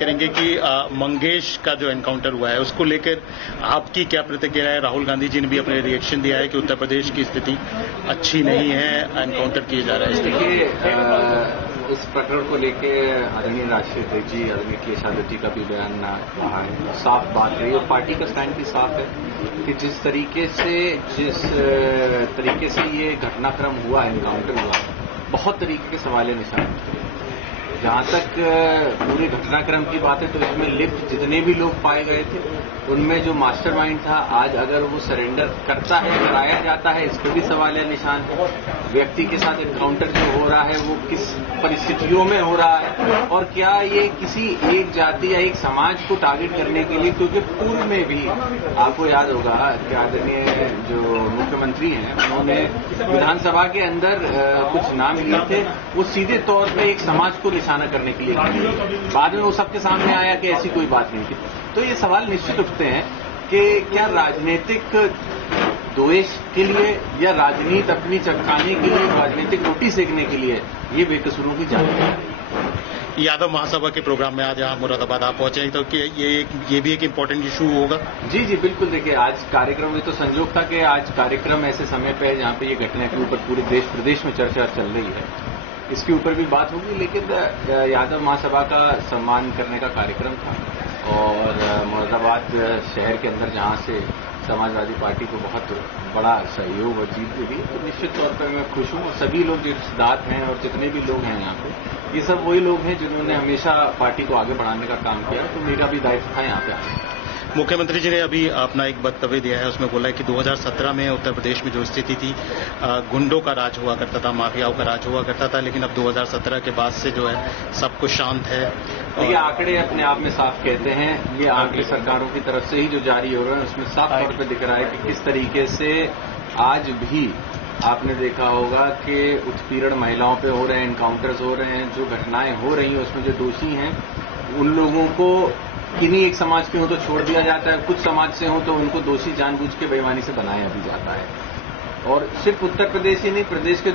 करेंगे कि मंगेश का जो एनकाउंटर हुआ है उसको लेकर आपकी क्या प्रतिक्रिया है। राहुल गांधी जी ने भी अपने रिएक्शन दिया है कि उत्तर प्रदेश की स्थिति अच्छी नहीं है, एनकाउंटर किए जा रहा है। देखिए, इस प्रकरण को लेके आदरणीय राष्ट्रीय अध्यक्ष जी आदरणीय अखिलेश यादव जी का भी बयान रहा है, साफ बात रही और पार्टी का स्टैंड भी साफ है कि जिस तरीके से ये घटनाक्रम हुआ, एनकाउंटर हुआ, बहुत तरीके के सवाल निशान थे। जहां तक पूरे घटनाक्रम की बात है तो इसमें लिप्त जितने भी लोग पाए गए थे उनमें जो मास्टरमाइंड था, आज अगर वो सरेंडर करता है, कराया जाता है, इसको भी सवाल है निशान। व्यक्ति के साथ एनकाउंटर जो हो रहा है वो किस परिस्थितियों में हो रहा है और क्या ये किसी एक जाति या एक समाज को टारगेट करने के लिए, क्योंकि पूर्व में भी आपको याद होगा कि आदरणीय जो मुख्यमंत्री हैं उन्होंने विधानसभा के अंदर कुछ नाम लिए थे, वो सीधे तौर पर एक समाज को निशाना करने के लिए किए। बाद में वो सबके सामने आया कि ऐसी कोई बात नहीं थी। तो ये सवाल निश्चित उठते हैं कि क्या राजनीतिक द्वेष के लिए या राजनीति अपनी चटकाने के लिए, राजनीतिक रोटी सेकने के लिए ये बेकसूरों की जान है। यादव महासभा के प्रोग्राम में आज यहाँ मुरादाबाद आप पहुंचे तो कि ये भी एक इम्पोर्टेंट इशू होगा। जी जी बिल्कुल। देखिए, आज कार्यक्रम में तो संजोग था कि आज कार्यक्रम ऐसे समय पे है जहाँ पे ये घटना के ऊपर पूरे देश प्रदेश में चर्चा चल रही है, इसके ऊपर भी बात होगी। लेकिन यादव महासभा का सम्मान करने का कार्यक्रम था और मुरादाबाद शहर के अंदर जहां से समाजवादी पार्टी को बहुत बड़ा सहयोग और जीत मिली, तो निश्चित तौर पर मैं खुश हूं। सभी लोग जो रिश्तेदार हैं और जितने भी लोग हैं यहाँ पे, ये सब वही लोग हैं जिन्होंने हमेशा पार्टी को आगे बढ़ाने का काम किया, तो मेरा भी दायित्व था यहाँ पे आने। मुख्यमंत्री जी ने अभी अपना एक वक्तव्य दिया है, उसमें बोला है कि 2017 में उत्तर प्रदेश में जो स्थिति थी, गुंडों का राज हुआ करता था, माफियाओं का राज हुआ करता था, लेकिन अब 2017 के बाद से जो है सब कुछ शांत है। ये आंकड़े अपने आप में साफ कहते हैं, ये आंकड़े सरकारों की तरफ से ही जो जारी हो रहे हैं उसमें साफ तौर पर दिख रहा है कि किस तरीके से आज भी आपने देखा होगा कि उत्पीड़न महिलाओं पे हो रहे हैं, एनकाउंटर्स हो रहे हैं, जो घटनाएं हो रही हैं उसमें जो दोषी हैं उन लोगों को किन्हीं एक समाज के हो तो छोड़ दिया जाता है, कुछ समाज से हो तो उनको दोषी जानबूझ के बेईमानी से बनाया भी जाता है। और सिर्फ उत्तर प्रदेश ही नहीं, देश के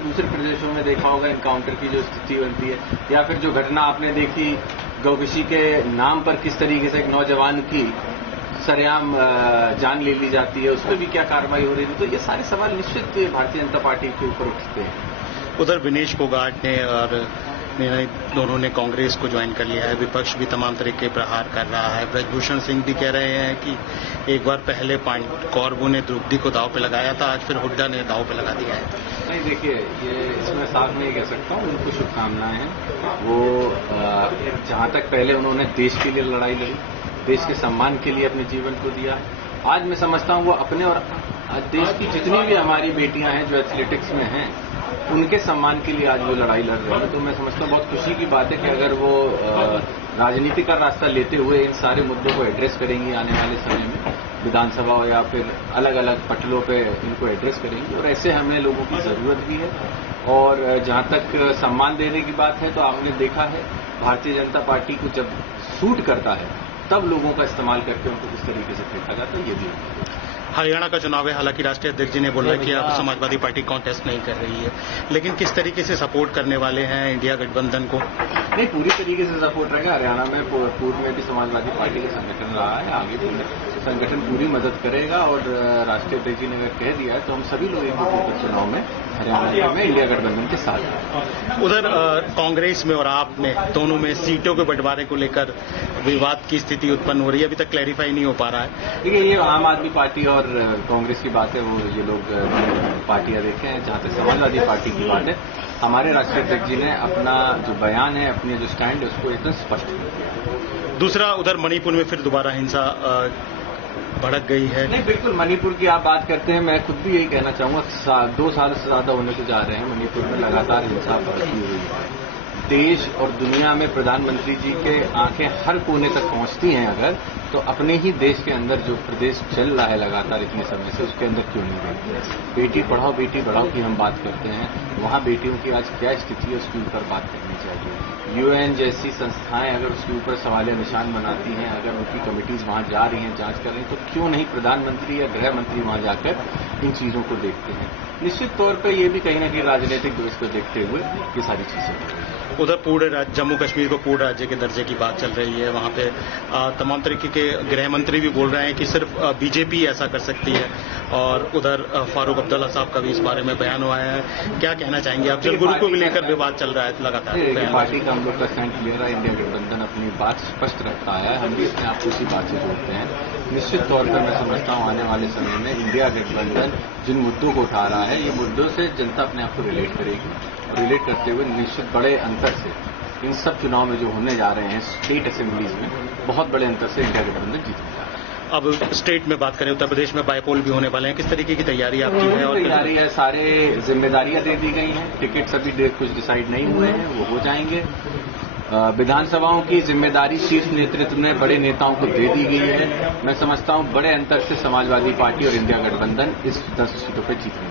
दूसरे प्रदेशों में देखा होगा एनकाउंटर की जो स्थिति बनती है, या फिर जो घटना आपने देखी गौकशी के नाम पर किस तरीके से एक नौजवान की सरेआम जान ले ली जाती है, उस पर भी क्या कार्रवाई हो रही थी। तो ये सारे सवाल निश्चित भारतीय जनता पार्टी के ऊपर उठते हैं। उधर विनेश फोगाट ने और दोनों ने कांग्रेस को ज्वाइन कर लिया है, विपक्ष भी तमाम तरह के प्रहार कर रहा है। ब्रजभूषण सिंह भी कह रहे हैं कि एक बार पहले कौरवों ने द्रौपदी को दांव पे लगाया था, आज फिर हुड्डा ने दांव पे लगा दिया है। नहीं, देखिए, ये इसमें साफ नहीं कह सकता हूँ, उनको शुभकामनाएं हैं। वो जहां तक पहले उन्होंने देश के लिए लड़ाई लड़ी, देश के सम्मान के लिए अपने जीवन को दिया, आज मैं समझता हूँ वो अपने और देश की जितनी भी हमारी बेटियां हैं जो एथलेटिक्स में हैं उनके सम्मान के लिए आज वो लड़ाई लड़ रहे हैं। तो मैं समझता हूँ बहुत खुशी की बात है कि अगर वो राजनीति का रास्ता लेते हुए इन सारे मुद्दों को एड्रेस करेंगी आने वाले समय में, विधानसभा हो या फिर अलग अलग पटलों पे इनको एड्रेस करेंगी, और ऐसे हमें लोगों की जरूरत भी है। और जहां तक सम्मान देने की बात है तो आपने देखा है भारतीय जनता पार्टी को जब सूट करता है तब लोगों का इस्तेमाल करके उनको किस तरीके से फेंका जाता है, ये भी हरियाणा का चुनाव है, हालांकि राष्ट्रीय अध्यक्ष जी ने बोला कि अब समाजवादी पार्टी कॉन्टेस्ट नहीं कर रही है, लेकिन किस तरीके से सपोर्ट करने वाले हैं इंडिया गठबंधन को? नहीं, पूरी तरीके से सपोर्ट रहेगा। हरियाणा में पूर्व में भी समाजवादी पार्टी का संगठन रहा है, आगे भी संगठन पूरी मदद करेगा और राष्ट्रीय अध्यक्ष जी ने अगर कह दिया है तो हम सभी लोग एक होकर चुनाव में हरियाणा में इंडिया गठबंधन के साथ हैं। उधर कांग्रेस में और आप में दोनों में सीटों के बंटवारे को लेकर विवाद की स्थिति उत्पन्न हो रही है, अभी तक क्लैरिफाई नहीं हो पा रहा है। देखिए, ये आम आदमी पार्टी और कांग्रेस की बात है, वो ये लोग पार्टियां देखे हैं। जहां तक समाजवादी पार्टी की बात है, हमारे राष्ट्रीय अध्यक्ष जी ने अपना जो बयान है, अपने जो स्टैंड है उसको एकदम स्पष्ट किया। दूसरा, उधर मणिपुर में फिर दोबारा हिंसा भड़क गई है। नहीं, बिल्कुल, मणिपुर की आप बात करते हैं, मैं खुद भी यही कहना चाहूंगा, 2 साल से ज्यादा होने को जा रहे हैं मणिपुर में लगातार हिंसा बढ़ती हुई है। देश और दुनिया में प्रधानमंत्री जी के आंखें हर कोने तक पहुंचती हैं अगर, तो अपने ही देश के अंदर जो प्रदेश चल रहा है लगातार इतने समय से, उसके अंदर क्यों नहीं रहती? बेटी पढ़ाओ की हम बात करते हैं, वहां बेटियों की आज क्या स्थिति है उसके ऊपर बात करनी चाहिए। यूएन जैसी संस्थाएं अगर उसके ऊपर सवालिया निशान बनाती हैं, अगर उनकी कमिटीज वहां जा रही हैं, जांच कर रही हैं, तो क्यों नहीं प्रधानमंत्री या गृह मंत्री वहां जाकर इन चीजों को देखते हैं। निश्चित तौर पर यह भी कहीं न कहीं राजनीतिक दृष्टि को देखते हुए ये सारी चीजें। उधर पूरे जम्मू कश्मीर को पूर्ण राज्य के दर्जे की बात चल रही है। वहां पे तमाम तरीके के गृह मंत्री भी बोल रहे हैं कि सिर्फ बीजेपी ऐसा कर सकती है, और उधर फारूक अब्दुल्ला साहब का भी इस बारे में बयान हुआ है। क्या कहना चाहेंगे आप? जलगुरु को भी लेकर विवाद चल रहा है लगातार। पार्टी का हम लोग का स्टैंड क्लियर है, इंडिया गठबंधन अपनी बात स्पष्ट रखता है, हम भी अपने आप को उसी बात से जोड़ते हैं। निश्चित तौर पर मैं समझता हूं आने वाले समय में इंडिया गठबंधन जिन मुद्दों को उठा रहा है, ये मुद्दों से जनता अपने आप को रिलेट करेगी, और रिलेट करते हुए निश्चित बड़े अंतर से इन सब चुनाव में जो होने जा रहे हैं स्टेट असेंबलीज में, बहुत बड़े अंतर से इंडिया गठबंधन जीतने जा रहा है। अब स्टेट में बात करें, उत्तर प्रदेश में बाईपोल भी होने वाले हैं, किस तरीके की तैयारी आपकी है? और तैयारी है, सारे जिम्मेदारियां दे दी गई हैं, टिकट अभी कुछ डिसाइड नहीं हुए हैं, वो हो जाएंगे। विधानसभाओं की जिम्मेदारी शीर्ष नेतृत्व में बड़े नेताओं को दे दी गई है। मैं समझता हूं बड़े अंतर से समाजवादी पार्टी और इंडिया गठबंधन इस 10 सीटों पर जीतने